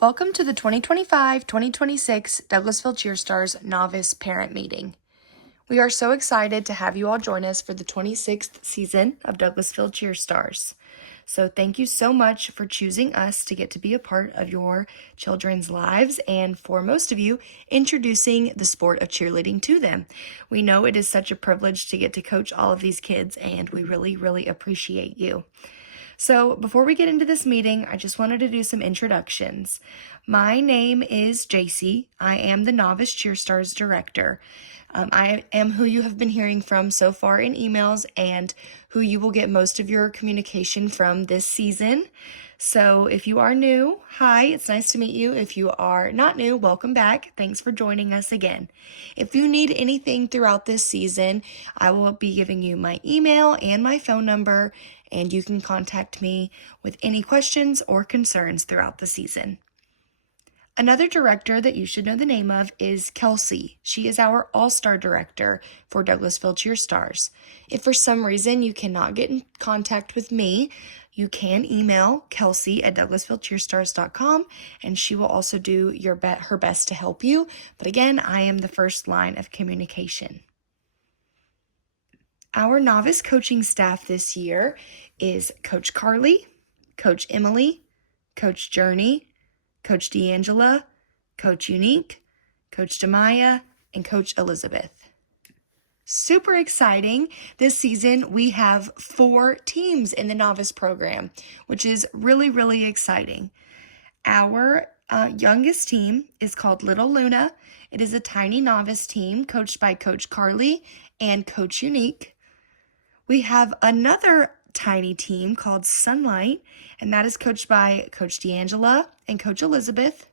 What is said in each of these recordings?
Welcome to the 2025-2026 Douglasville Cheerstars Novice Parent Meeting. We are so excited to have you all join us for the 26th season of Douglasville Cheerstars. So thank you so much for choosing us to get to be a part of your children's lives and for most of you, introducing the sport of cheerleading to them. We know it is such a privilege to get to coach all of these kids and we really appreciate you. So before we get into this meeting, I just wanted to do some introductions. My name is JC. I am the Novice Cheerstars Director. I am who you have been hearing from so far in emails and who you will get most of your communication from this season. So if you are new, hi, it's nice to meet you. If you are not new, welcome back. Thanks for joining us again. If you need anything throughout this season, I will be giving you my email and my phone number, and you can contact me with any questions or concerns throughout the season. Another director that you should know the name of is Kelsey. She is our all-star director for Douglasville Cheerstars. If for some reason you cannot get in contact with me, you can email Kelsey at douglasvillecheerstars.com and she will also do her best to help you. But again, I am the first line of communication. Our novice coaching staff this year is Coach Carly, Coach Emily, Coach Journey, Coach D'Angela, Coach Unique, Coach Demaya, and Coach Elizabeth. Super exciting. This season, we have 4 teams in the novice program, which is really exciting. Our youngest team is called Little Luna. It is a tiny novice team coached by Coach Carly and Coach Unique. We have another tiny team called Sunlight, and that is coached by Coach D'Angela and Coach Elizabeth.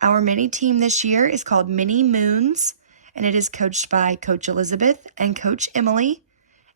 Our mini team this year is called Mini Moons, and it is coached by Coach Elizabeth and Coach Emily.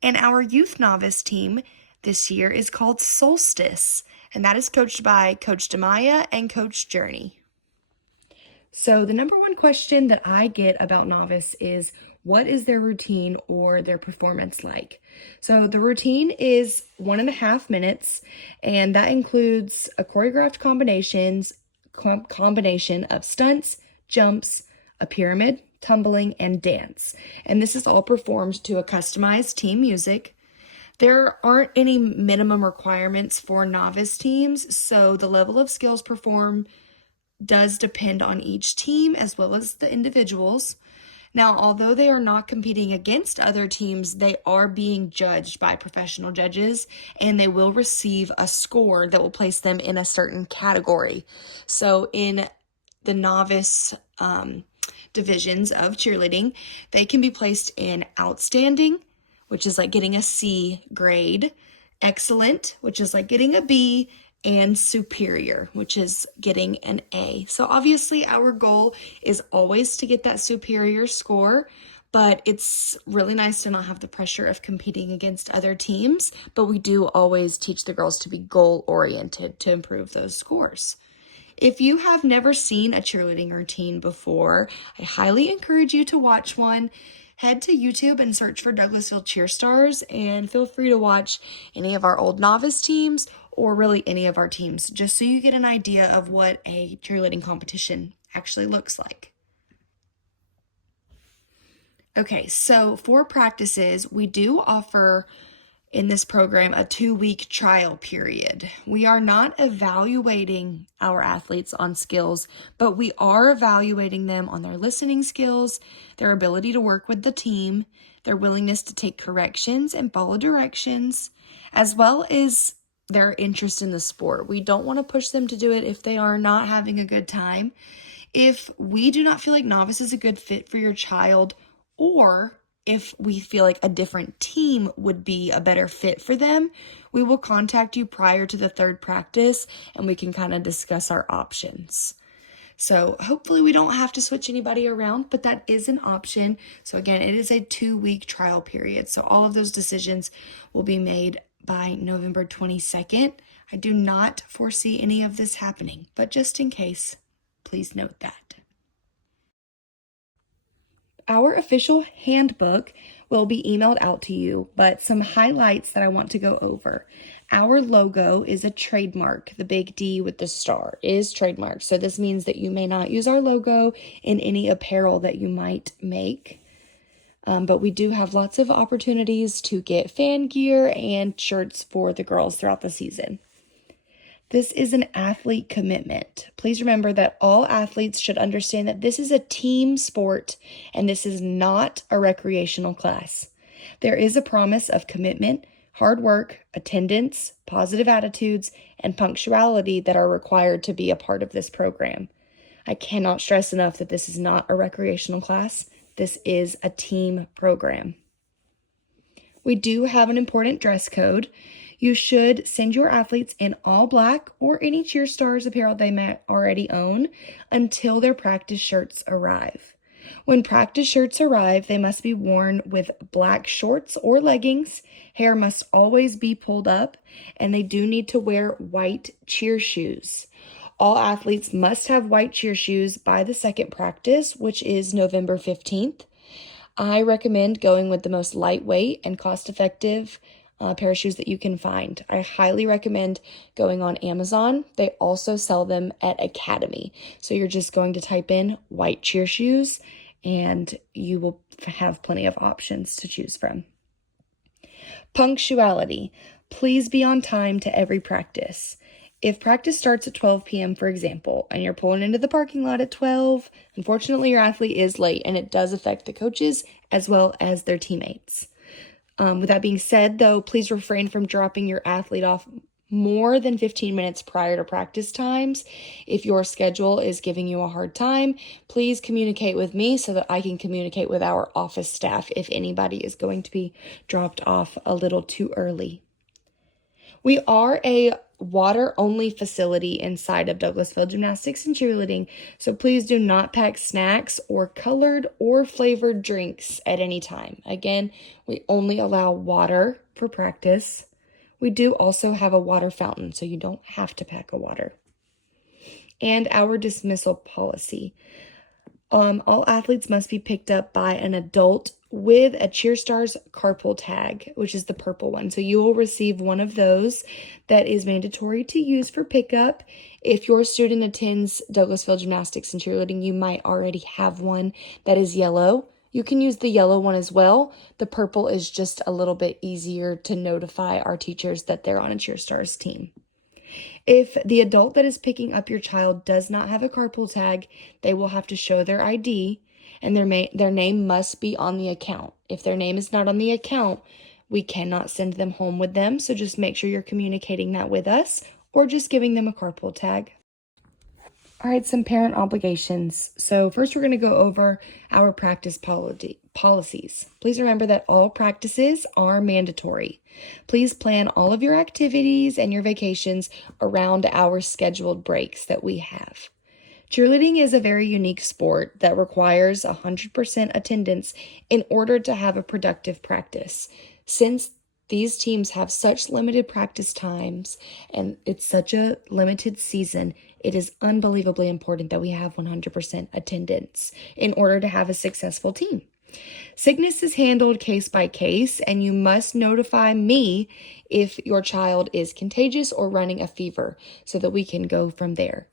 And our youth novice team this year is called Solstice, and that is coached by Coach Demaya and Coach Journey. So the number one question that I get about novice is, what is their routine or their performance like? So the routine is 1.5 minutes, and that includes a choreographed combination of stunts, jumps, a pyramid, tumbling, and dance. And this is all performed to a customized team music. There aren't any minimum requirements for novice teams, so the level of skills performed does depend on each team as well as the individuals. Now, although they are not competing against other teams, they are being judged by professional judges, and they will receive a score that will place them in a certain category. So in the novice divisions of cheerleading, they can be placed in outstanding, which is like getting a C grade, excellent, which is like getting a B, and superior, which is getting an A. So obviously our goal is always to get that superior score, but it's really nice to not have the pressure of competing against other teams, but we do always teach the girls to be goal-oriented to improve those scores. If you have never seen a cheerleading routine before, I highly encourage you to watch one. Head to YouTube and search for Douglasville Cheerstars, and feel free to watch any of our old novice teams or really any of our teams, just so you get an idea of what a cheerleading competition actually looks like. Okay, so for practices, we do offer in this program a 2-week trial period. We are not evaluating our athletes on skills, but we are evaluating them on their listening skills, their ability to work with the team, their willingness to take corrections and follow directions, as well as their interest in the sport. We don't want to push them to do it if they are not having a good time. If we do not feel like novice is a good fit for your child, or if we feel like a different team would be a better fit for them, we will contact you prior to the 3rd practice and we can kind of discuss our options. So hopefully we don't have to switch anybody around, but that is an option. So again, it is a 2-week trial period. So all of those decisions will be made by November 22nd. I do not foresee any of this happening, but just in case, please note that. Our official handbook will be emailed out to you, but some highlights that I want to go over. Our logo is a trademark. The big D with the star is trademark. So this means that you may not use our logo in any apparel that you might make. But we do have lots of opportunities to get fan gear and shirts for the girls throughout the season. This is an athlete commitment. Please remember that all athletes should understand that this is a team sport and this is not a recreational class. There is a promise of commitment, hard work, attendance, positive attitudes, and punctuality that are required to be a part of this program. I cannot stress enough that this is not a recreational class. This is a team program. We do have an important dress code. You should send your athletes in all black or any Cheer Stars apparel they may already own until their practice shirts arrive. When practice shirts arrive, they must be worn with black shorts or leggings. Hair must always be pulled up, and they do need to wear white cheer shoes. All athletes must have white cheer shoes by the second practice, which is November 15th. I recommend going with the most lightweight and cost-effective pair of shoes that you can find. I highly recommend going on Amazon. They also sell them at Academy. So you're just going to type in white cheer shoes and you will have plenty of options to choose from. Punctuality. Please be on time to every practice. If practice starts at 12 p.m., for example, and you're pulling into the parking lot at 12, unfortunately your athlete is late and it does affect the coaches as well as their teammates. With that being said, though, please refrain from dropping your athlete off more than 15 minutes prior to practice times. If your schedule is giving you a hard time, please communicate with me so that I can communicate with our office staff if anybody is going to be dropped off a little too early. We are a water-only facility inside of Douglasville Gymnastics and Cheerleading, so please do not pack snacks or colored or flavored drinks at any time. Again, we only allow water for practice. We do also have a water fountain, so you don't have to pack a water. And our dismissal policy. All athletes must be picked up by an adult with a CheerStars carpool tag, which is the purple one. So you will receive one of those that is mandatory to use for pickup. If your student attends Douglasville Gymnastics and Cheerleading, you might already have one that is yellow. You can use the yellow one as well. The purple is just a little bit easier to notify our teachers that they're on a CheerStars team. If the adult that is picking up your child does not have a carpool tag, they will have to show their ID and their name must be on the account. If their name is not on the account, we cannot send them home with them. So just make sure you're communicating that with us or just giving them a carpool tag. All right, some parent obligations. So first we're going to go over our practice policies. Please remember that all practices are mandatory. Please plan all of your activities and your vacations around our scheduled breaks that we have. Cheerleading is a very unique sport that requires 100% attendance in order to have a productive practice. Since these teams have such limited practice times and it's such a limited season, it is unbelievably important that we have 100% attendance in order to have a successful team. Sickness is handled case by case, and you must notify me if your child is contagious or running a fever so that we can go from there.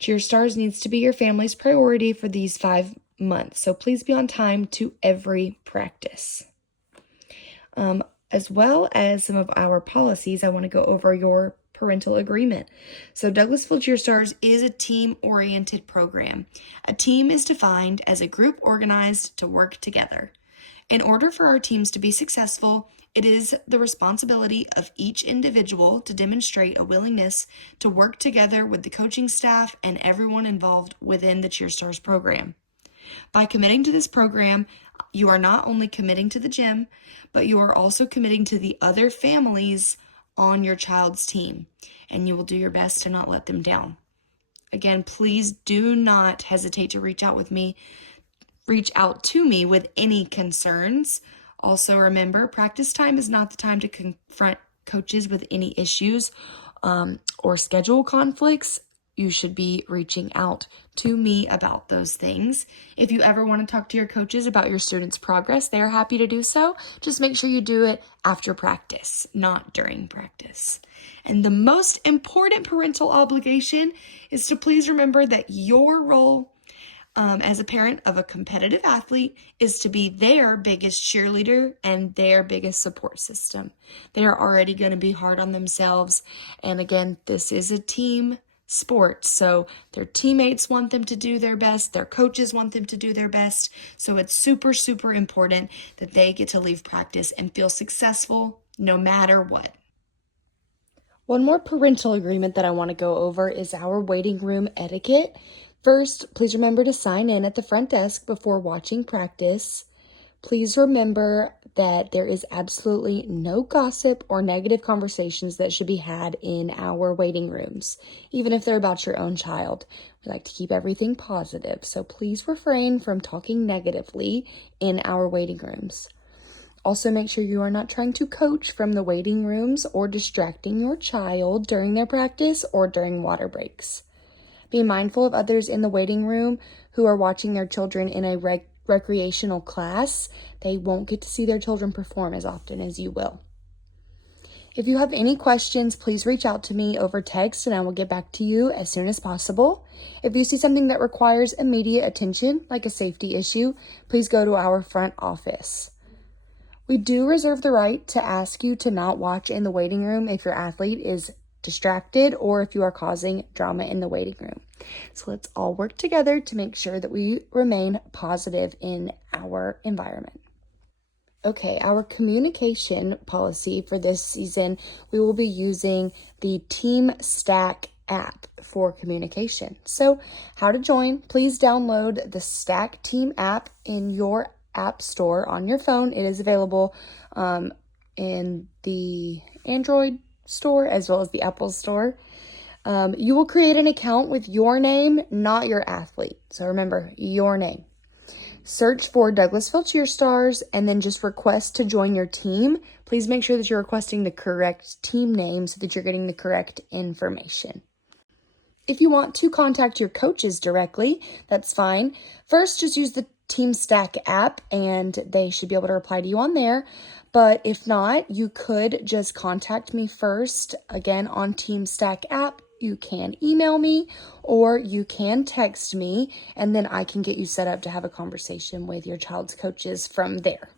CheerStars needs to be your family's priority for these 5 months, so please be on time to every practice. As well as some of our policies, I want to go over your parental agreement. So Douglasville CheerStars is a team-oriented program. A team is defined as a group organized to work together. In order for our teams to be successful, it is the responsibility of each individual to demonstrate a willingness to work together with the coaching staff and everyone involved within the CheerStars program. By committing to this program, you are not only committing to the gym, but you are also committing to the other families on your child's team, and you will do your best to not let them down. Again, please do not hesitate to reach out to me with any concerns. Also remember, practice time is not the time to confront coaches with any issues or schedule conflicts. you should be reaching out to me about those things. If you ever want to talk to your coaches about your students' progress, they are happy to do so. Just make sure you do it after practice, not during practice. And the most important parental obligation is to please remember that your role as a parent of a competitive athlete is to be their biggest cheerleader and their biggest support system. They are already going to be hard on themselves. And again, this is a team sport. So their teammates want them to do their best. Their coaches want them to do their best. So it's super, super important that they get to leave practice and feel successful no matter what. One more parental agreement that I want to go over is our waiting room etiquette. First, please remember to sign in at the front desk before watching practice. Please remember that there is absolutely no gossip or negative conversations that should be had in our waiting rooms, even if they're about your own child. We like to keep everything positive, so please refrain from talking negatively in our waiting rooms. Also, make sure you are not trying to coach from the waiting rooms or distracting your child during their practice or during water breaks. Be mindful of others in the waiting room who are watching their children in a recreational class. They won't get to see their children perform as often as you will. If you have any questions, please reach out to me over text and I will get back to you as soon as possible. If you see something that requires immediate attention, like a safety issue, please go to our front office. We do reserve the right to ask you to not watch in the waiting room if your athlete is distracted or if you are causing drama in the waiting room. So let's all work together to make sure that we remain positive in our environment. Okay, our communication policy for this season, we will be using the Team Stack app for communication. So how to join, please download the Stack Team app in your app store on your phone. It is available in the Android store as well as the Apple store. You will create an account with your name, not your athlete. So remember, your name. Search for Douglasville Cheerstars and then just request to join your team. Please make sure that you're requesting the correct team name so that you're getting the correct information. If you want to contact your coaches directly, that's fine. First, just use the Team Stack app and they should be able to reply to you on there. But if not, you could just contact me first. Again, on Team Stack app, you can email me or you can text me and then I can get you set up to have a conversation with your child's coaches from there.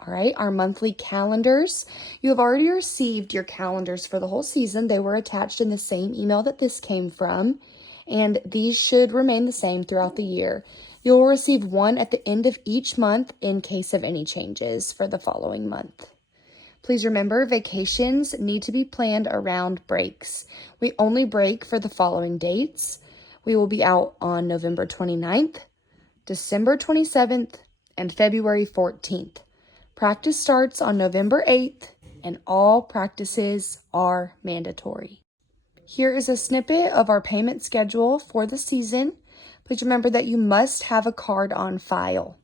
All right, our monthly calendars. You have already received your calendars for the whole season. They were attached in the same email that this came from, and these should remain the same throughout the year. You'll receive one at the end of each month in case of any changes for the following month. Please remember, vacations need to be planned around breaks. We only break for the following dates. We will be out on November 29th, December 27th, and February 14th. Practice starts on November 8th, and all practices are mandatory. Here is a snippet of our payment schedule for the season. Please remember that you must have a card on file.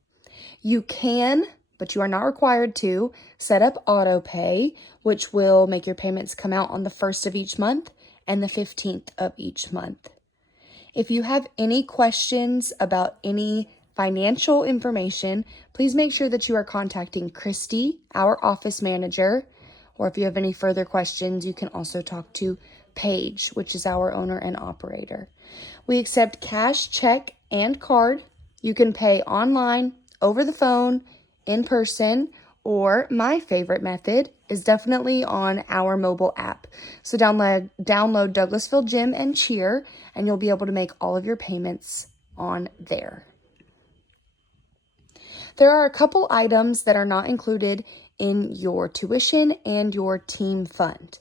You can, but you are not required to, set up auto pay, which will make your payments come out on the 1st of each month and the 15th of each month. If you have any questions about any financial information, please make sure that you are contacting Christy, our office manager, or if you have any further questions, you can also talk to Paige, which is our owner and operator. We accept cash, check, and card. You can pay online, over the phone, in person, or my favorite method is definitely on our mobile app. So download Douglasville Gym and Cheer, and you'll be able to make all of your payments on there. There are a couple items that are not included in your tuition and your team fund.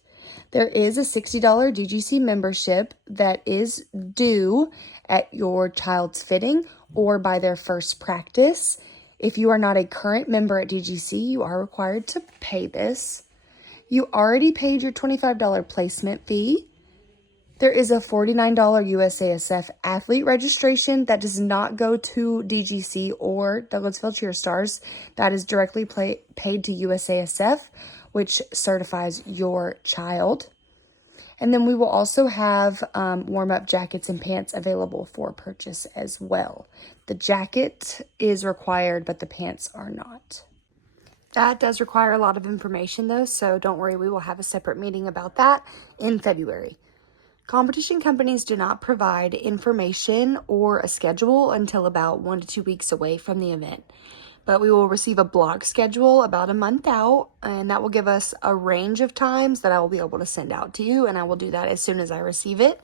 There is a $60 DGC membership that is due at your child's fitting or by their first practice. If you are not a current member at DGC, you are required to pay this. You already paid your $25 placement fee. There is a $49 USASF athlete registration that does not go to DGC or Douglasville Cheerstars. That is directly paid to USASF, which certifies your child. And then we will also have warm-up jackets and pants available for purchase as well. The jacket is required, but the pants are not. That does require a lot of information though, so don't worry, we will have a separate meeting about that in February. Competition companies do not provide information or a schedule until about 1 to 2 weeks away from the event. But we will receive a block schedule about a month out, and that will give us a range of times that I will be able to send out to you, and I will do that as soon as I receive it.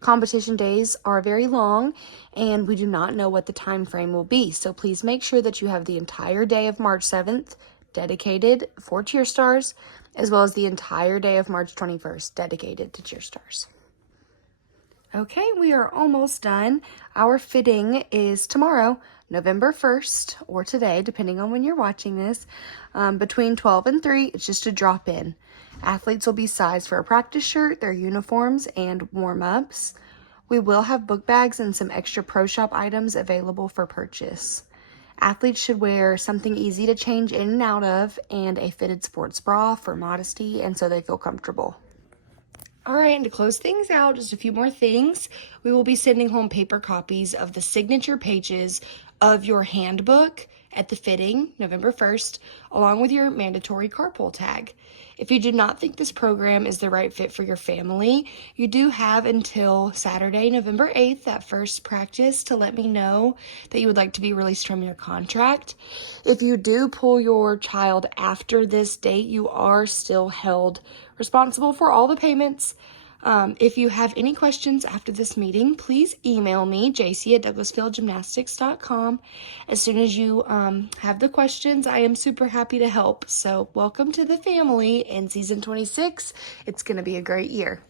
Competition days are very long, and we do not know what the time frame will be, so please make sure that you have the entire day of March 7th dedicated for Cheerstars, as well as the entire day of March 21st dedicated to Cheerstars. Okay, we are almost done. Our fitting is tomorrow, November 1st, or today, depending on when you're watching this, between 12 and 3. It's just a drop in. Athletes will be sized for a practice shirt, their uniforms, and warm-ups. We will have book bags and some extra Pro Shop items available for purchase. Athletes should wear something easy to change in and out of, and a fitted sports bra for modesty and so they feel comfortable. All right, and to close things out, just a few more things. We will be sending home paper copies of the signature pages of your handbook at the fitting, November 1st, along with your mandatory carpool tag. If you do not think this program is the right fit for your family, you do have until Saturday, November 8th, that first practice, to let me know that you would like to be released from your contract. If you do pull your child after this date, you are still held responsible for all the payments. If you have any questions after this meeting, please email me, jc@douglasfieldgymnastics.com. As soon as you have the questions, I am super happy to help. So welcome to the family in season 26. It's going to be a great year.